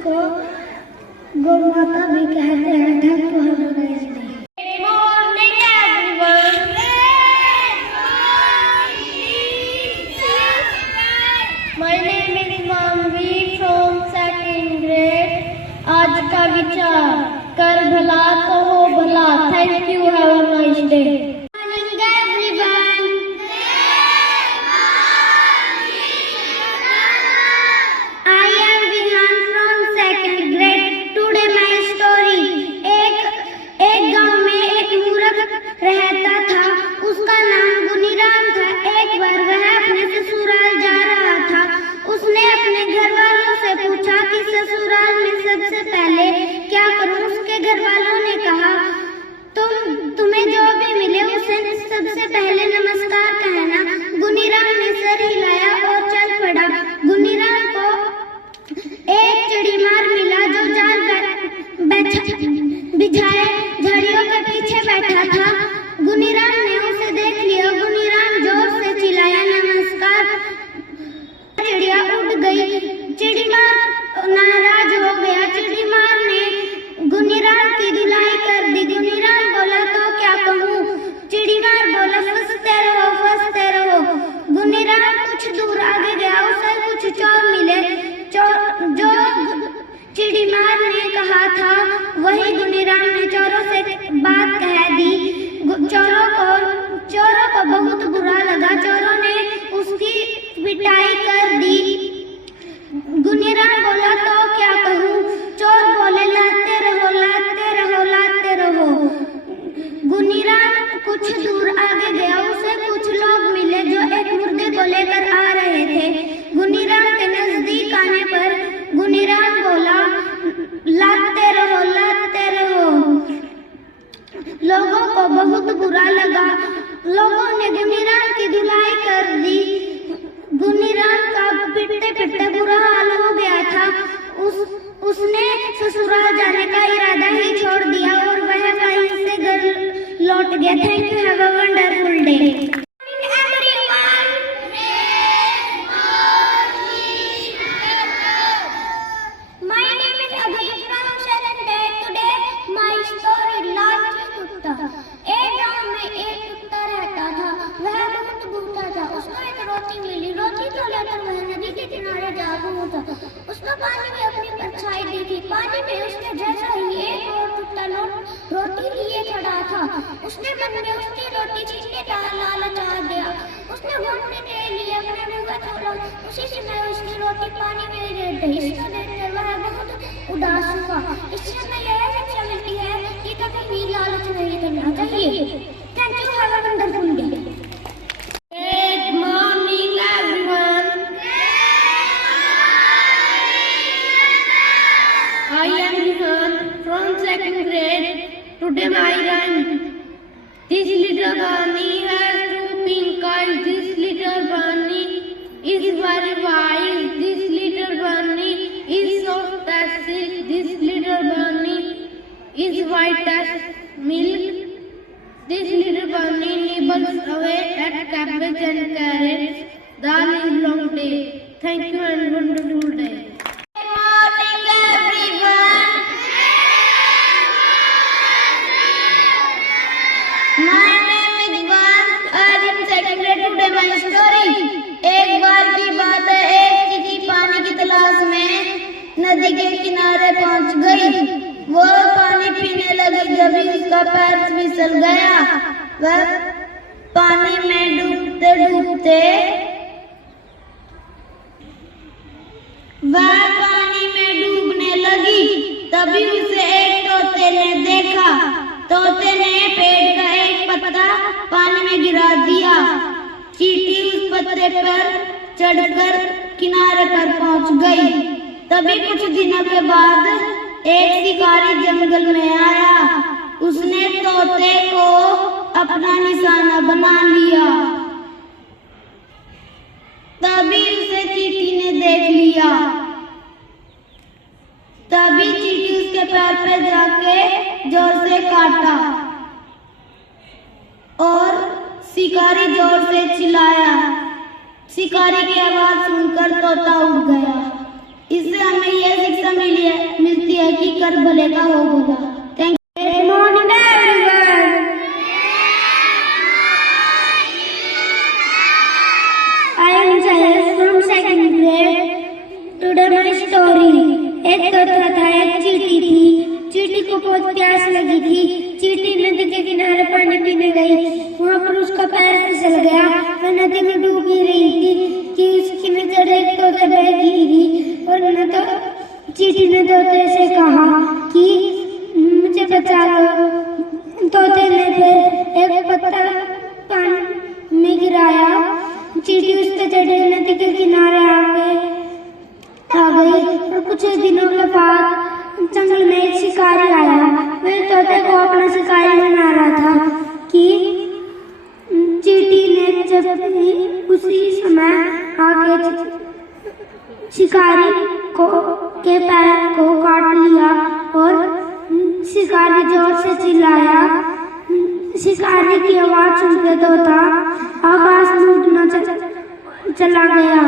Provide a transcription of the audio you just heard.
जिसको गौ माता भी कहते हैं। Thank you, have a nice day. My name is Manvi from second grade. आज का विचार, कर भला तो हो भला। Thank you, have a nice day. Morning everyone. I am Vihan from second grade. Today my story. एक गांव में एक मूर्ख रहता था। उसका नाम गुनीराम था। एक बार वह अपने ससुराल जा रहा था। उसने अपने घर वालों से पूछा कि ससुराल में सबसे पहले क्या करूं। उसके घर वालों ने कहा, तुम्हें जो भी मिले उसे सबसे पहले नमस्कार कहना। गुनीराम ने सर हिलाया और चल पड़ा। गुनीराम को एक चिड़ीमार मिला जो जाल बिछाए झाड़ियों के पीछे बैठा था। गुनीराम ने उसे देख लिया। गुनीराम जोर से चिल्लाया, नमस्कार। चिड़िया उड़ गई। चिड़ीमार नाराज हो गया। चिड़ीमार ने गुनीराम की धुलाई कर दी। गुनीराम बोला, तो क्या कहूँ। चिड़ीमार बोला, फंसते रहो फंसते रहो। गुनीराम कुछ दूर आगे गया। उसे कुछ चोर मिले। जो चिड़ीमार ने कहा था वही गुनीराम ने चोरों से बात कह दी। चोरों को बहुत बुरा लगा। चोरों ने उसकी पिटाई कर दी। गुनीराम बोला, तो क्या कहूँ। चोर बोले, लाते रहो लाते रहो लाते रहो। गुनीराम कुछ दूर आगे गया। उसे कुछ लोग मिले जो एक मुर्गे को लेकर आ रहे थे। गुनीराम के नजदीक आने पर गुनीराम बोला, लाते रहो लाते रहो। लोगों को बहुत बुरा लगा। लोगों ने गुनीराम की धुलाई कर दी। गुनीराम का पिटते पिटते बुरा हाल हो गया था। उसने ससुराल जाने का इरादा ही छोड़ दिया और वह वहीं से घर लौट गया। Thank you, have a wonderful day. एक गांव में एक कुत्ता रहता था। वह बहुत भूखा था। उसको एक रोटी मिली। रोटी को लेकर वह नदी के किनारे जा पहुंचा। उसको पानी में अपनी परछाई दिखी। पानी में उसके जैसा ही एक और कुत्ता रोटी लिए खड़ा था। उसने मन में उसकी रोटी छीनने का लालच आ गया। उसने घूमने के लिए अपने मुंह को खोला। उसी समय उसकी रोटी पानी में गिर गई। इसको देखकर वह बहुत उदास हुआ। इससे हमें यह शिक्षा मिलती है कि कभी भी लालच नहीं करना चाहिए। Thank you, have a wonderful day. Good morning, everyone. I am Vihan from second grade. Today my rhyme. This little bunny has two pink eyes. This little bunny is very wise. This little bunny is soft as silk. This little bunny is white as milk. This little bunny nibbles away at cabbage and carrots the livelong day. Thank you and wonderful day. Good morning, everyone. My name is Van. I am second grade. Today my story. एक बार की बात है, एक चिड़ी पानी की तलाश में नदी के किनारे पहुंच गई। वो पानी पीने लगी। जब उसका पैर फिसल गया, वह पानी में डूबते डूबते डूबने लगी। तभी उसे एक तोते ने देखा। तोते ने पेड़ का एक पत्ता पानी में गिरा दिया। चींटी उस पत्ते पर चढ़कर किनारे पर पहुंच गई। तभी कुछ दिनों के बाद एक शिकारी जंगल में आया। उसने तोते को अपना निशाना बना लिया। तभी उसे चींटी ने देख लिया। तभी चींटी उसके पैर पे जाके जोर से काटा और शिकारी जोर से चिल्लाया। शिकारी की आवाज सुनकर तोता उड़ गया। इससे हमें यह शिक्षा मिलती है कि कर भले का हो भला। Thank you. Good morning everyone. I am Jayas from second grade. Today my story. एक तोता था, एक चींटी थी। चींटी को बहुत प्यास लगी थी। चींटी नदी के किनारे पानी पीने गई। वहाँ पर उसका पैर फिसल गया। वह नदी में डूब ही रही थी कि उसकी नजर एक तोते पे गिरी और न तो चींटी ने तोते से कहा कि मुझे बचा लो। तोते ने फिर एक पत्ता पानी में गिराया। चींटी उस पे चढ़े नदी के किनारे आ गई और कुछ दिनों के बाद जंगल में एक शिकारी आया। वह तोते को अपना शिकारी बना रहा था कि चींटी ने जब उसी समय आके शिकारी के पैर को काट लिया और शिकारी जोर से चिल्लाया। शिकारी की आवाज सुनकर तोता आकाश में उड़ना चला गया।